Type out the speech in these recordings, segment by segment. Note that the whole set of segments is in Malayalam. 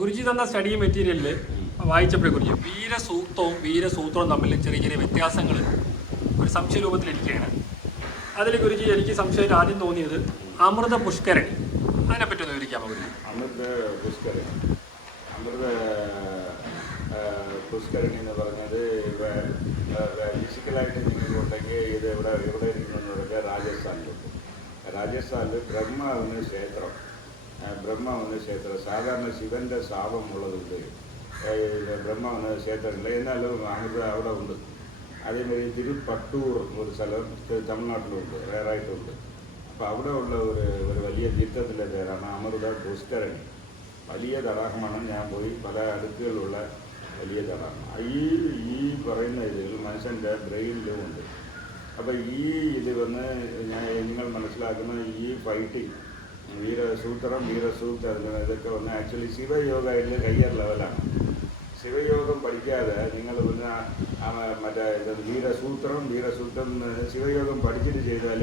ഗുരുജി തന്ന സ്റ്റഡി മെറ്റീരിയലിൽ വായിച്ചപ്പോഴേ ഗുരുജി വീരസൂത്രവും തമ്മിൽ ചെറിയ ചെറിയ വ്യത്യാസങ്ങൾ ഒരു സംശയ രൂപത്തിലിരിക്കുകയാണ്. അതിൽ ഗുരുജി എനിക്ക് സംശയമായിട്ട് ആദ്യം തോന്നിയത് അമൃത പുഷ്കരണി, അതിനെപ്പറ്റി ഒന്ന് വിവരിക്കാമോ ഗുരുജി? പുഷ്കരണി എന്ന് പറഞ്ഞത് ഫിസിക്കലായിട്ട് നിങ്ങൾക്കുണ്ടെങ്കിൽ ഇത് എവിടെ ഇരിക്കുന്നു പറഞ്ഞാൽ രാജസ്ഥാനിൽ ബ്രഹ്മാവിന് ക്ഷേത്രം സാധാരണ ശിവൻ്റെ ശാപമുള്ളതുകൊണ്ട് ബ്രഹ്മാവിന് ക്ഷേത്രമില്ല, എന്നാലും അമൃത അവിടെ ഉണ്ട്. അതേമാതിരി തിരുപ്പട്ടൂർ ഒരു സ്ഥലം തമിഴ്നാട്ടിലുണ്ട്, റേറായിട്ടുണ്ട്. അപ്പോൾ അവിടെ ഉള്ള ഒരു വലിയ തീർത്ഥത്തിൻ്റെ പേരാണ് അമൃത പുഷ്കരണി. വലിയ തടാകമാണ്. ഞാൻ പോയി പല അടുക്കുകളുള്ള വലിയ തടാകം. ഈ പറയുന്ന ഇതിൽ മനുഷ്യൻ്റെ ബ്രെയിനിലും ഉണ്ട്. അപ്പോൾ ഇത് നിങ്ങൾ മനസ്സിലാക്കുന്ന ഈ ഫൈറ്റിംഗ് വീരസൂത്രം ഇതൊക്കെ ആക്ച്വലി ശിവയോഗയിൽ ഹയർ ലെവലാണ്. ശിവയോഗം പഠിക്കാതെ നിങ്ങൾ മറ്റേ വീരസൂത്രം ശിവയോഗം പഠിച്ചിട്ട് ചെയ്താൽ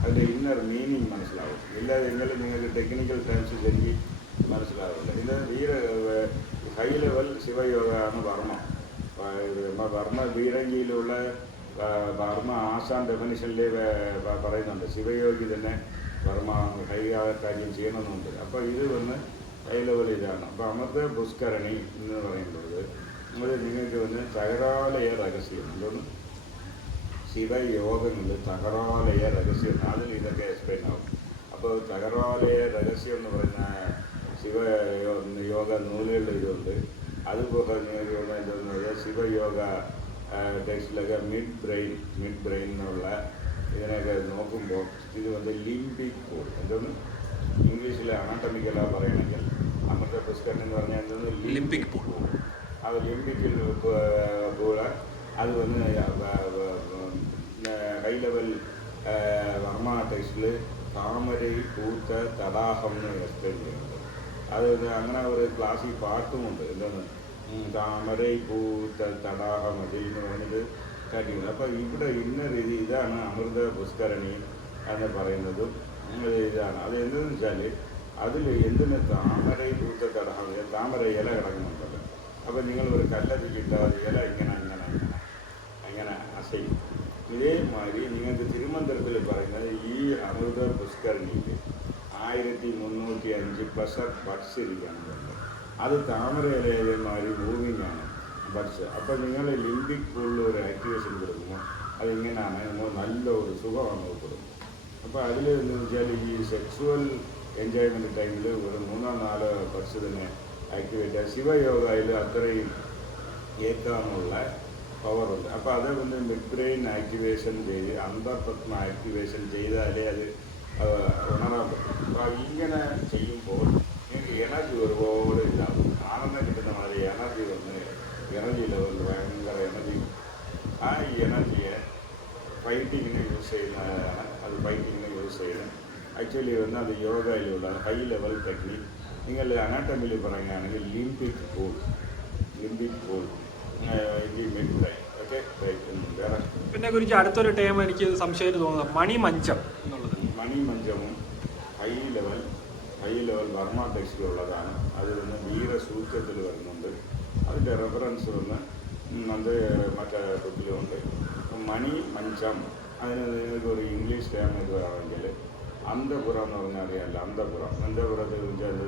അതിൻ്റെ ഇന്നർ മീനിങ് മനസ്സിലാവും. ഇല്ലാതെങ്കിൽ നിങ്ങൾക്ക് ടെക്നിക്കൽ ടേംസ് ശരിക്കും മനസ്സിലാവില്ല. ഇത് ഹൈ ലെവൽ ശിവയോഗമാണ് വർമ്മ ബീരങ്കിയിലുള്ള വർമ്മ ആസാം ഡെഫിനിഷനിൽ പറയുന്നുണ്ട്. ശിവയോഗി തന്നെ വർമ്മ കാര്യം ചെയ്യണമെന്നുണ്ട്. അപ്പോൾ ഇത് ഹൈ ലെവൽ ഇതാണ്. അപ്പോൾ അമൃത പുഷ്കരണി എന്ന് പറയുന്നത് നിങ്ങൾക്ക് തകരാലയ രഹസ്യം എന്തോന്ന് ശിവയോഗങ്ങളിൽ തകരാലയ രഹസ്യം, അതിൽ ഇതൊക്കെ എക്സ്പ്ലെയിൻ ആവും. അപ്പോൾ തകരാലയ രഹസ്യം എന്ന് പറയുന്ന ശിവയോഗ നൂലുകളുടെ ഇതുണ്ട്. അതുപോലെ നിങ്ങൾക്ക് ശിവയോഗ ടെക്സ്റ്റിലൊക്കെ മിഡ് ബ്രെയിൻ എന്നുള്ള ഇതിനൊക്കെ നോക്കുമ്പോൾ ഇത് ലിംബിക് പൂൾ എന്തോന്ന് ഇംഗ്ലീഷിൽ അനാട്ടമിക്കലാണ് പറയണമെങ്കിൽ അമൃത പുഷ്കരണി എന്ന് പറഞ്ഞാൽ എന്തോന്ന് ലിംബിക് പൂൾ. അത് ലിംബിക്കിൽ പൂള് അത് ഹൈ ലെവൽ വർമ്മ ടെക്സ്റ്റിൽ താമരൈ പൂത്ത തടാകം എന്ന് എക്സ്പ്ലെയിൻ ചെയ്യുന്നത്. അത് അങ്ങനെ ഒരു ക്ലാസ്സിൽ പാട്ടുമുണ്ട്. എന്താണ് താമരൈ പൂത്ത തടാകം അതിൽ എന്ന് പറഞ്ഞത് കാര്യങ്ങൾ. അപ്പോൾ ഇവിടെ ഇതാണ് അമൃത പുഷ്കരണി എന്ന് പറയുന്നതും ഇതാണ്. അത് എന്തെന്ന് വെച്ചാൽ അതിൽ എന്തിന് താമരൈ പൂത്ത തടാകം, താമര ഇല കിടക്കുന്നുണ്ടല്ലോ. അപ്പോൾ നിങ്ങൾ ഒരു കല്ലതിലിട്ടാൽ ഇല ഇങ്ങനെ അസൈയും. ഇതേമാതിരി നിങ്ങൾക്ക് തിരുവനന്തപുരത്തിൽ പറയുന്നത് ഈ അമൃത പുഷ്കരണിയിൽ 1305 ബഡ്സ് ഇരിക്കുകയാണ്. അത് താമര ഇലയമാതിരി മൂവിങ് ആണ് ബഡ്സ്. അപ്പോൾ നിങ്ങൾ ലിംബിക് പൂളിൽ ഒരു ആക്ടിവേഷൻ കൊടുക്കുമ്പോൾ അതിങ്ങനെയാണ് നമ്മൾ നല്ല ഒരു സുഖമാണ് കൊടുക്കും. അപ്പോൾ അതിൽ എന്ന് വെച്ചാൽ ഈ സെക്സുവൽ എൻജോയ്മെൻറ്റ് ടൈമിൽ ഒരു 3-4 ബഡ്സ് തന്നെ ആക്ടിവേറ്റ്. ശിവയോഗയിൽ അത്രയും ഏക്കാനുള്ള പവറുണ്ട്. അപ്പോൾ അത് മിഡ് ബ്രെയിൻ ആക്ടിവേഷൻ ചെയ്ത് അന്തർപത്മ ആക്ടിവേഷൻ ചെയ്താലേ അത് ഉണരാൻ പറ്റും. അപ്പോൾ ഇങ്ങനെ ചെയ്യുമ്പോൾ നിങ്ങൾക്ക് എനർജി ഒരുപാട് ഇതാകും. ആനന്ദം കിട്ടുന്ന മാതിരി എനർജി ലെവലിൽ ഭയങ്കര എനർജി. ആ എനർജിയെ ഫൈറ്റിങ്ങിന് യൂസ് ചെയ്യുന്നതാണ്. അത് ഫൈറ്റിങ്ങിന് യൂസ് ചെയ്യുന്നത് ആക്ച്വലി അത് യോഗയിലുള്ള ഹൈ ലെവൽ ടെക്നിക്. നിങ്ങൾ അനാട്ടമിയിൽ പറയുകയാണെങ്കിൽ ലിംബിക് പൂൾ വേറെ. പിന്നെ കുറിച്ച് അടുത്തൊരു ടൈം എനിക്ക് സംശയമായിട്ട് തോന്നുന്നത് മണിമഞ്ചം എന്നുള്ളത്. മണിമഞ്ചവും ഹൈ ലെവൽ വർമ്മ ടെക്സ്റ്റിലുള്ളതാണ്. അത് വീരസൂത്രത്തിൽ വരുന്നുണ്ട്. അതിൻ്റെ റെഫറൻസ് മറ്റേ ബുക്കിലുമുണ്ട്. മണിമഞ്ചം അതിന് നിങ്ങൾക്ക് ഒരു ഇംഗ്ലീഷ് ടേം ഇത് വേണമെങ്കിൽ അന്തപുരം എന്ന് പറഞ്ഞാൽ അറിയാമല്ലോ. അന്തപുരത്തിൽ വെച്ചാൽ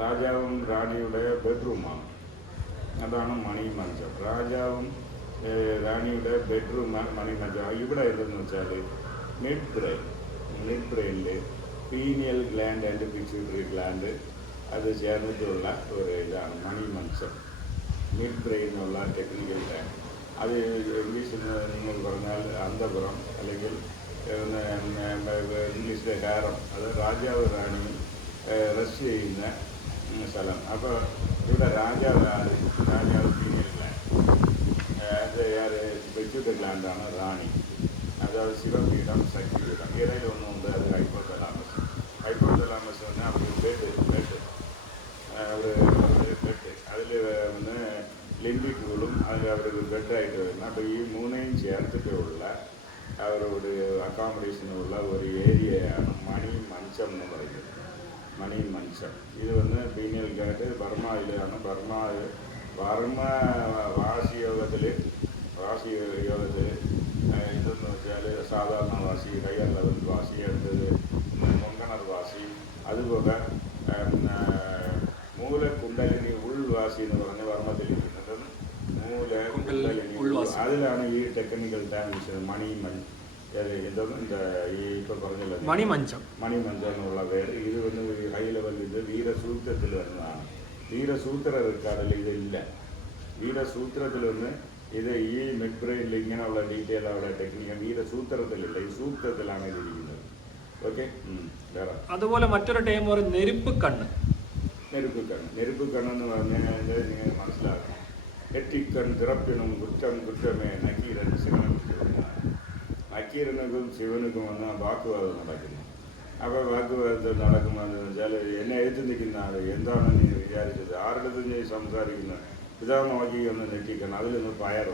രാജാവും റാണിയുടെ ബെഡ്റൂമാണ്. അതാണ് മണിമഞ്ചം. രാജാവും റാണിയുടെ ബെഡ്റൂമാണ് മണിമഞ്ചം. ഇവിടെ എന്തെന്ന് വെച്ചാൽ മിഡ് ബ്രെയിനിൽ pineal gland and pituitary gland അത് ചേർന്നിട്ടുള്ള ഒരു ഇതാണ് മണിമഞ്ചം. മിഡ് ബ്രെയിൻ എന്നുള്ള ടെക്നിക്കൽ ടൈം. അത് ഇംഗ്ലീഷിൽ നിങ്ങൾ പറഞ്ഞാൽ അന്തപുരം അല്ലെങ്കിൽ ഇംഗ്ലീഷിലെ ഹാരം. അത് രാജാവ് റാണിയും റെസ്റ്റ് ചെയ്യുന്ന സ്ഥലം. അപ്പോൾ ഇവിടെ രാജാവ് പീനിയൽ ഗ്ലാൻഡ്, പിറ്റ്യൂട്ടറി ഗ്ലാൻഡാണ് റാണി. അതായത് ശിവപീഠം, ശക്തിപീഠം. ഇടയിലൊന്നുണ്ട്, അത് ഹൈപ്പോതലാമസ്. ഹൈപ്പോതലാമസ് പറഞ്ഞാൽ ബ്ലഡ് അതിൽ ലിംബിക് പൂളും അതിൽ അവർക്ക് ബ്ലഡായിട്ട് വരുന്നത്. അപ്പോൾ ഈ മൂന്നേയും ചേർത്തിട്ടുള്ള അവരോട് അക്കോമഡേഷനുള്ള ഒരു ഏരിയയാണ് മണിമഞ്ചം എന്ന് പറയുന്നത്. മണി മഞ്ചം. ഇത് പീനിയൽ ഗ്ലാൻഡ് ബർമ്മയിലാണ്. ബർമ്മ വാസിയോഗത്തിൽ ഇതെന്ന് വെച്ചാൽ സാധാരണ വാസി, ഹയർ ലെവൽ വാസി, അടുത്തത് കൊങ്കണർ വാസി, അതുപോലെ മൂലകുണ്ടലിനി ഉൾവാസി എന്ന് പറഞ്ഞ് ബർമ്മത്തിലിരിക്കുന്നത്. മൂലകുണ്ടലിനി അതിലാണ് ഈ ടെക്നിക്കൽ ടേംസ് ഈ ഇപ്പം പറഞ്ഞല്ലോ മണിമഞ്ചം എന്നുള്ള പേര്. ഇത് ഹൈ ലെവൽ, ഇത് വീരസൂത്രത്തിൽ വരുന്നതാണ്. വീരസൂത്ര റെക്കാർഡിൽ ഇതില്ല. വീരസൂത്രത്തിൽ ഇത് ഈ മിഡ് ബ്രെയിനിൽ ഇങ്ങനെയുള്ള ഡീറ്റെയിൽ അവിടെ ടെക്നിക്ക് വീരസൂത്രത്തിലില്ല, ഈ സൂത്രത്തിലാണ് ഇതിരിക്കുന്നത്. ഓക്കെ. വേറെ അതുപോലെ മറ്റൊരു ടൈം പറയും നെരുപ്പ് കണ്ണ് എന്ന് പറഞ്ഞാൽ നിങ്ങൾ മനസ്സിലാക്കണം. എട്ടിക്കൺ തിറപ്പിനും കുറ്റമേ നക്കീരൻ നക്കീരനുക്കും ശിവനുക്കും വാക്കുവാദം നടക്കുന്നു. അപ്പോൾ വാക്കുവാദത്തിൽ നടക്കുമ്പോൾ വെച്ചാൽ എന്നെ എഴുതി നിൽക്കുന്ന ആൾ എന്താണ് നീ വിചാരിച്ചത്, ആരുടെ നീ സംസാരിക്കുന്നത്, പിതാമഹി ഒന്ന് നെറ്റിക്കണം. അതിലൊന്ന് ഫയർ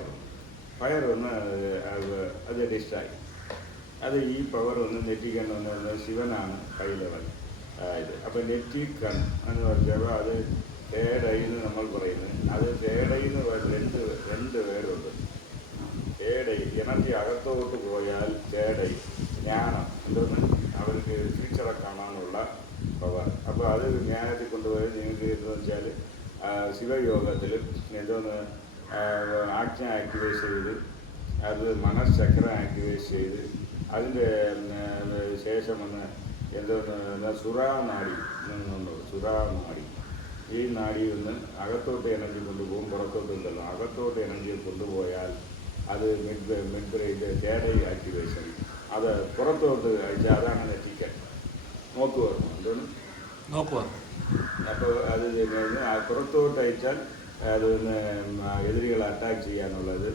അത് ഡിസ്റ്റായി. അത് ഈ പവർ നെറ്റിക്കണം ശിവനാണ് ഹൈ ലെവൽ ഇത്. അപ്പോൾ നെറ്റിക്കൺ എന്ന് പറഞ്ഞാൽ അത് തേടൈന്ന് നമ്മൾ പറയുന്നത്. അത് തേടൈന്ന് രണ്ട് പേരുണ്ട്. തേടൈ എനർജി അകത്തോട്ട് പോയാൽ തേടൈ ജ്ഞാനം അവർക്ക് ഫ്യൂച്ചറെ കാണാനുള്ള പവർ. അപ്പോൾ അത് ജ്ഞാനത്തിൽ കൊണ്ടുപോയി നിങ്ങൾക്ക് എന്ന് വെച്ചാൽ ശിവയോഗത്തിൽ ആജ്ഞ ആക്ടിവേറ്റ് ചെയ്ത് അത് മനഃചക്ര ആക്ടിവേറ്റ് ചെയ്ത് അതിൻ്റെ ശേഷം സുറാനാടി ഈ നാടി അകത്തോട്ട് എനർജി കൊണ്ടുപോകും, പുറത്തോട്ടുണ്ടല്ലോ. അകത്തോട്ട് എനർജിയെ കൊണ്ടുപോയാൽ അത് മിഡ് ബ്രെയിൻ്റെ തേടൈ ആക്ടിവേഷൻ. അത് പുറത്തോട്ട് അയച്ചാൽ അതാണ് നെറ്റിക്കൽ. നോക്കുക. അപ്പോൾ അത് പുറത്തോട്ട് അയച്ചാൽ അത് എതിരികളെ അറ്റാക്ക് ചെയ്യാനുള്ളത്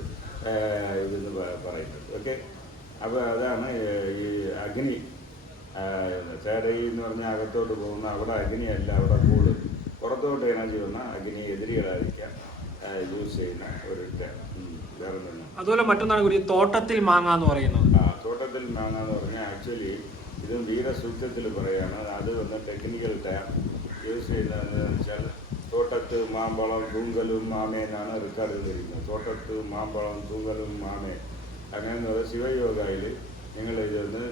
ഇതെന്ന് പറയുന്നത്. ഓക്കെ. അപ്പോൾ അതാണ് ഈ അഗ്നി. തേടൈ എന്ന് പറഞ്ഞാൽ അകത്തോട്ട് പോകുന്ന അവിടെ അഗ്നിയല്ല, അവിടെ കൂടും. പുറത്തോട്ട് എനർജി വന്നാൽ അഗ്നി എതിരികളായിരിക്കാം യൂസ് ചെയ്യുന്ന ഒരു വേറെ തന്നെ. അതുപോലെ മറ്റൊന്നാണ് തോട്ടത്തിൽ മാങ്ങ എന്ന് പറയുന്നത്. തോട്ടത്തിൽ മാങ്ങ എന്ന് പറഞ്ഞാൽ ആക്ച്വലി ഇതും വീരസൂക്തത്തിൽ പറയുകയാണ്. അത് ടെക്നിക്കൽ ടൈം യൂസ് ചെയ്യുന്നതെന്ന് വെച്ചാൽ തോട്ടത്ത് മാമ്പഴം തൂങ്കലും മാമേ എന്നാണ് റെക്കോർഡ് ചെയ്തിരിക്കുന്നത്. തോട്ടത്ത് മാമ്പഴം തൂങ്കലും മാമേ അങ്ങനെ ശിവയോഗയിൽ നിങ്ങൾ ഇതൊന്ന്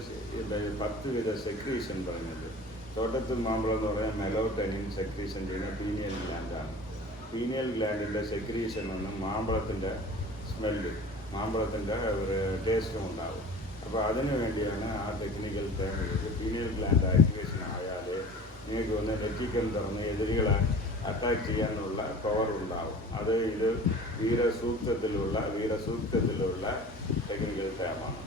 10 വിധ സെക്രീഷൻ പറയുന്നത്. തോട്ടത്തിൽ മാമ്പഴം എന്ന് പറഞ്ഞാൽ മെലോട്ടനിൻ സെക്രീഷൻ ചെയ്യുന്ന പീനിയൽ ഗ്ലാൻഡാണ്. പീനിയൽ ഗ്ലാൻഡിൻ്റെ സെക്രീഷൻ മാമ്പഴത്തിൻ്റെ സ്മെല്ല്, മാമ്പഴത്തിൻ്റെ ഒരു ടേസ്റ്റും ഉണ്ടാകും. അപ്പോൾ അതിനു വേണ്ടിയാണ് ആ technical time. Pineal gland activation ആയാൽ നിങ്ങൾക്ക് നെറ്റിക്കൽ തുറന്ന് എതിരികളെ അറ്റാക്ക് ചെയ്യാനുള്ള പവർ ഉണ്ടാവും. അത് വീരസൂക്തത്തിലുള്ള ടെക്നിക്കൽ ടൈമാണ്.